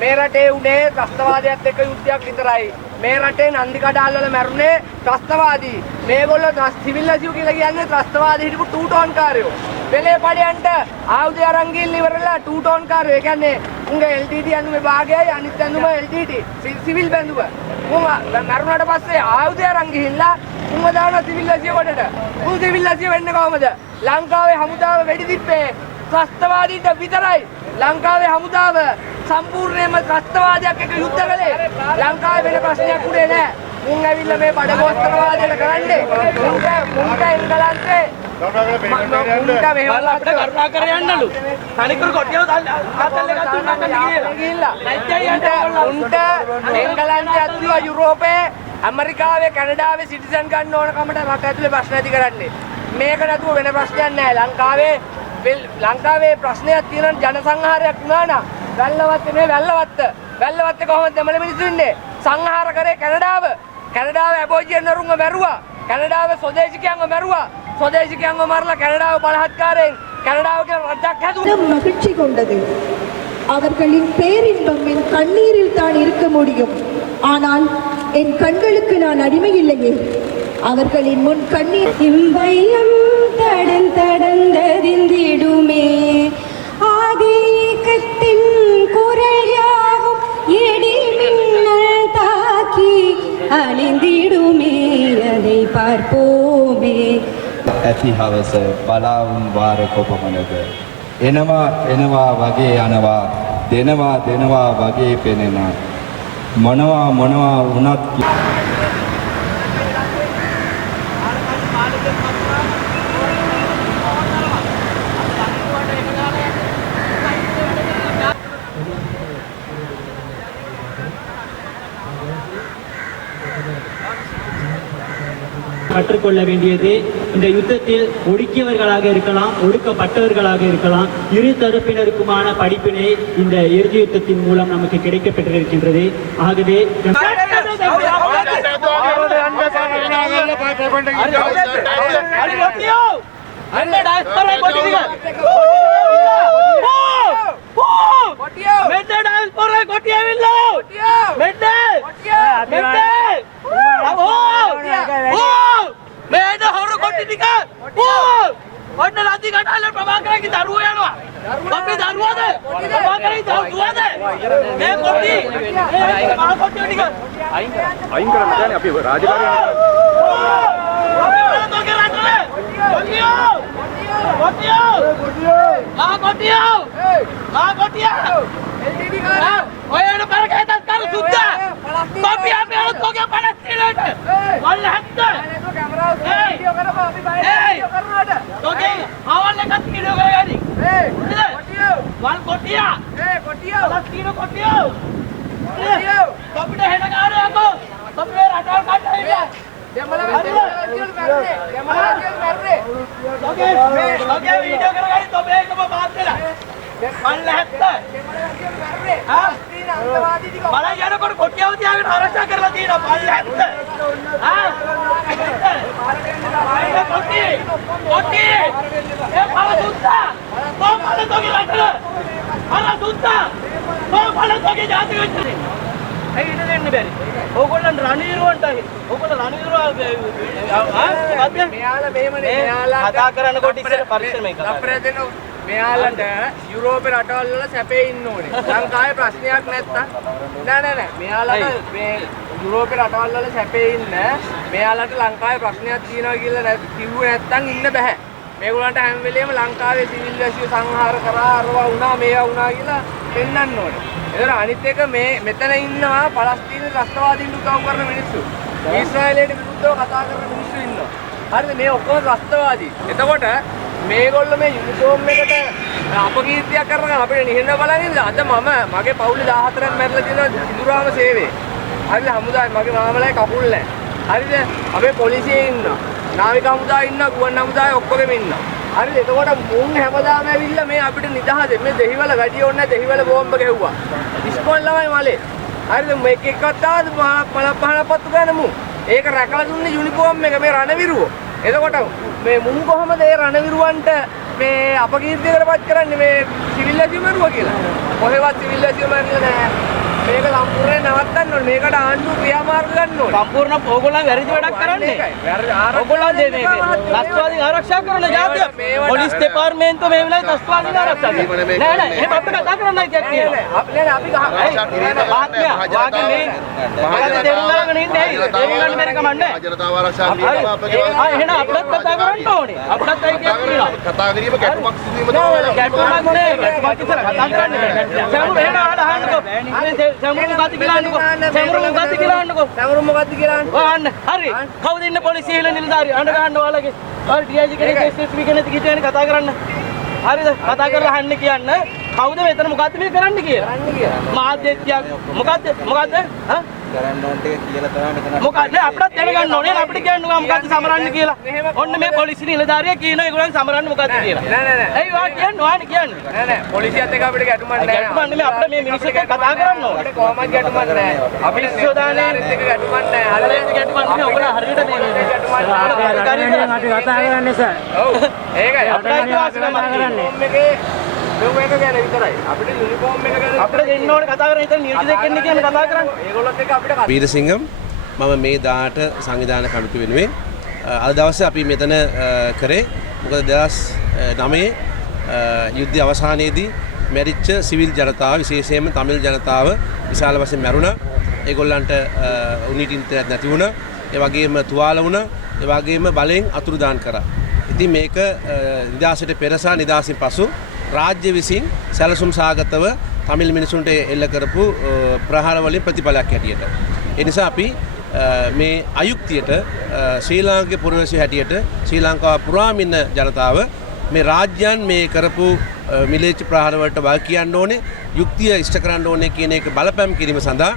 මේ රටේ උනේ ත්‍රස්තවාදයත් එක්ක යුද්ධයක් විතරයි. මේ රටේ නන්දි කඩාල් වල මැරුණේ ත්‍රස්තවාදී. මේගොල්ලෝ සිවිල් ලැසියෝ කියලා කියන්නේ ත්‍රස්තවාදී හිටපු ටූ ටෝන් කාරයෝ. වෙලේ පඩයන්ට ආයුධ අරන් ගිහින් ඉවරලා ටූ ටෝන් කාරයෝ. ඒ කියන්නේ උන්ගේ LTT ඇඳුමේ භාගයයි අනිත් ඇඳුම LTT සිවිල් බැඳුම. උන් මැරුණාට පස්සේ ආයුධ අරන් ගිහිල්ලා උන්ව දානවා සිවිල් ලැසියෝ කොටට. උන් සිවිල් ලැසියෝ වෙන්නේ කොහමද? ලංකාවේ හමුදාව වෙඩි තිබ්බේ ත්‍රස්තවාදීන්ට විතරයි. ලංකාවේ හමුදාව සම්පූර්ණයෙන්ම ත්‍රස්තවාදයක් එක්ක යුද්ධ කළේ. ලංකාවේ වෙන ප්‍රශ්නයක් උනේ නැහැ. මුන් ඇවිල්ලා මේ බඩගෝස්තරවාදයට කරන්නේ. මුන්ට එංගලන්තේ මුන්ට මෙහෙවලා අපිට කරුණා කර යන්නලු. තනිකර කොටියව තාත්තල් එකක් දුන්නා ගිහිල්ලා. උන්ට එංගලන්තේ ඇතුළු යුරෝපේ ඇමරිකාවේ කැනඩාවේ සිටිසන් ගන්න ඕන කමට රට ඇතුලේ ප්‍රශ්න ඇති කරන්නේ. මේක නැතුව වෙන ප්‍රශ්නයක් නැහැ. ලංකාවේ ප්‍රශ්නයක් තියෙන ජනසංහාරයක් වුණා නම් වැල්ලවත්ත නේ වැල්ලවත්ත කොහොමද දෙමළ මිනිස්සු ඉන්නේ? සංහාර කරේ කැනඩාව. කැනඩාව ඇබෝරිජිනරුන්ව මැරුවා. කැනඩාව ස්වදේශිකයන්ව මැරුවා. ස්වදේශිකයන්ව මරලා කැනඩාව බලහත්කාරයෙන් කැනඩාව කියලා රජයක් හැදුවා. மகிழ்ச்சி கொண்டது. அவர்களின் பேரின்பம் என் கண்ணீரில் தான் இருக்க முடியும். ஆனால் என் கண்களுக்கு நான் அடிமை இல்லையே. அவர்களின் முன் கண்ணீர் இம்பையம் தடந்தறிந்திடுமே ஆதிக்கத்தின் குரல் யாவும் இடி மின்னல் தாக்கி அழிந்திடுமே அதை பார்ப்போமே. ඇති හවස බලාවුන් වාර කොපමණද එනවා වගේ යනවා දෙනවා වගේ පෙනෙනවා මොනවා වුණත් கற்றுக்கொள்ள வேண்டியது இந்த யுத்தத்தில் ஒடுக்கியவர்களாக இருக்கலாம், ஒடுக்கப்பட்டவர்களாக இருக்கலாம், இரு தரப்பினருக்குமான படிப்பினை இந்த இறுதி யுத்தத்தின் மூலம் நமக்கு கிடைக்கப்பட்டிருக்கின்றது. ஆகவே මෙයාලට යුරෝපේ රටවල් වල සැපේ ඉන්න ඕනේ. ලංකාවේ ප්‍රශ්නයක් නැත්තම් නෑ. මෙයාලට මේ යුරෝපේ රටවල් වල සැපේ ඉන්න මෙයාලට ලංකාවේ ප්‍රශ්නයක් තියෙනවා කියලා කිව්වේ නැත්තම් ඉන්න බෑ. මේගොල්ලන්ට හැම වෙලේම ලංකාවේ සිවිල් වැසියෝ සංහාර කරා අරවා වුණා මේවා වුණා කියලා පෙන්වන්න ඕනේ. ඒතර අනිත් එක මෙතන ඉන්නවා පලස්තීන ත්‍රස්තවාදීන් උදව් කරන මිනිස්සු. ඊශ්‍රායලයට විරුද්ධව කතා කරන මිනිස්සු ඉන්නවා. හරිද? මේ ඔක්කොම ත්‍රස්තවාදී. එතකොට මේගොල්ලෝ මේ යුනිෆෝම් එකට අපකීර්තියක් කරනවා අපිට නිහෙන්න බලන් ඉඳලා අද මගේ පවුලේ 14ක් මැරලා තියෙනවා ඉඳුරාම සේවයේ. හරිද? හමුදාවේ මගේ මාමලයි කකුල් නැහැ. හරිද? අපේ පොලිසියේ ඉන්නවා. නාවික හමුදාවේ ඉන්නවා, ගුවන් හමුදාවේ ඔක්කොගෙම ඉන්නවා. හරිද? එතකොට මුන් හැමදාම ඇවිල්ලා මේ අපිට නිදහස මේ දෙහිවල වැඩි ඕනේ නැහැ දෙහිවල බෝම්බ ගැහුවා. ඉස්කෝල ළමයි මලේ. හරිද? මේක එක්කවත් ආවද පහනපත්තු ගන්න මු. ඒක රැකලා දුන්නේ යුනිෆෝම් එක මේ රණවිරුවෝ. එතකොට මේ මුන් කොහමද ඒ රණවිරුවන්ට මේ අපකීර්තියකට පත් කරන්නේ මේ සිවිල් ඇසියුම මරුවා කියලා. කොහෙවත් සිවිල් ඇසියුම මරලා නැහැ. මේක සම්පූර්ණයෙන් නවත්තන්න ඕනේ. මේකට ආණ්ඩුව ක්‍රියාමාර්ග ගන්න ඕනේ. සම්පූර්ණ ඕගොල්ලන් වැරදි වැඩක් කරන්නේ. ඕගොල්ලන් මේ ත්‍රස්තවාදීන් ආරක්ෂා කරන ජාතිය. පොලිස් දෙපාර්තමේන්තුව මේ වෙලාවේ ත්‍රස්තවාදීන් ආරක්ෂා කරනවා. නෑ නෑ එහෙම අපිට කතා කරන්නයි කියන්නේ. අපි මහත්මයා වාගේ මේ මහත්මයා දෙවුනගෙන ඉන්නේ ඇයි? දෙවුනන්න මේක කමන්නේ. ජනතාව ආරක්ෂා කිරීම අපගේ එහෙනම් අපිටත් කතා කරන්න ඕනේ. අපිටත් ඒක කියනවා. කතා කිරීම ගැටුමක් සිදුවීම තමයි. ගැටුමක් නේ. ගැටුමක් ඉතල කතා කරන්නේ. සමුරු එහෙනම් අහන්නකෝ. සමුරු මොකද්ද කියලා අහන්නකෝ. සමුරු මොකද්ද කියලා අහන්නකෝ. සමරු මොකද්ද කියලා අහන්න. හරි. කවුද ඉන්න පොලිසිය ඉන්න නිලධාරිය? අඬ ගන්න ඔයාලගේ. ඔයාලා DIG කෙනෙක් SSB කෙනෙක් කිව්වනේ කතා කරන්න. හරිද? කතා කරලා අහන්න කියන්න. කවුද මෙතන මොකද්ද මේ කරන්න කියලා? මාධ්‍යත්‍යක් මොකද්ද? හා? කරන්න ඕන ටික කියලා තමයි මෙතන මොකක්ද අපිටත් දැනගන්න ඕනේ අපිට කියන්න මොකද්ද සමරන්න කියලා. ඔන්න මේ පොලිසිය නිලධාරියා කියනවා ඒගොල්ලන් සමරන්න මොකද්ද කියලා. නෑ. ඇයි ඔයා කියන්නේ? ඔයානේ කියන්නේ. නෑ පොලිසියත් එක්ක අපිට ගැටුමක් නෑ. ගැටුමක් නෙමෙයි අපිට මේ මිනිස්සු එක්ක කතා කරන්න ඕනේ. අපිට කොහොමද ගැටුමක් නෑ. අපිට සෝදානේත් එක්ක ගැටුමක් නෑ. හරියට ගැටුමක් නෙමෙයි ඔයගොල්ලෝ හරියට මේ ගැටුමක් නෑ. අපි කතා කරන්නේ සර්. ඔව් ඒකයි අපිට වාසනාවක් කරන්නේ. මේක ගැන විතරයි. අපිට යුනිෆෝම් එක ගැන අපිට දෙන්න ඕනේ කතා කරන්න ඉතින් නියෝජිතයෙක් එන්න කියන්නේ කතා කරන්නේ. ඒගොල්ලොත් එක්ක අපිට වීරසිංහම් මම මේ 18 සංවිධාන කමිටුව වෙනුවෙන් අද දවසේ අපි මෙතන කරේ මොකද 2009 යුද්ධය අවසානයේදී මැරිච්ච සිවිල් ජනතාව විශේෂයෙන්ම තමිල් ජනතාව විශාල වශයෙන් මැරුණා. ඒගොල්ලන්ට උනිටින්තරයක් නැති වුණා. ඒ වගේම තුවාල වුණා. ඒ වගේම බලෙන් අතුරුදාන් කරා. ඉතින් මේක නිදහසට පෙර සහ නිදහසින් පසු රාජ්‍ය විසින් සැලසුම් සාගතව තමිල් මිනිසුන්ට එල්ල කරපු ප්‍රහාර වලින් ප්‍රතිඵලයක් හැටියට. ඒ නිසා අපි මේ අයුක්තියට ශ්‍රී ලාංකික පුරවැසියෝ හැටියට ශ්‍රී ලංකාව පුරාම ඉන්න ජනතාව මේ රාජ්‍යයන් මේ කරපු මිලේච්ඡ ප්‍රහාර වලට වග කියන්න ඕනේ, යුක්තිය ඉෂ්ට කරන්න ඕනේ කියන එක බලපෑම් කිරීම සඳහා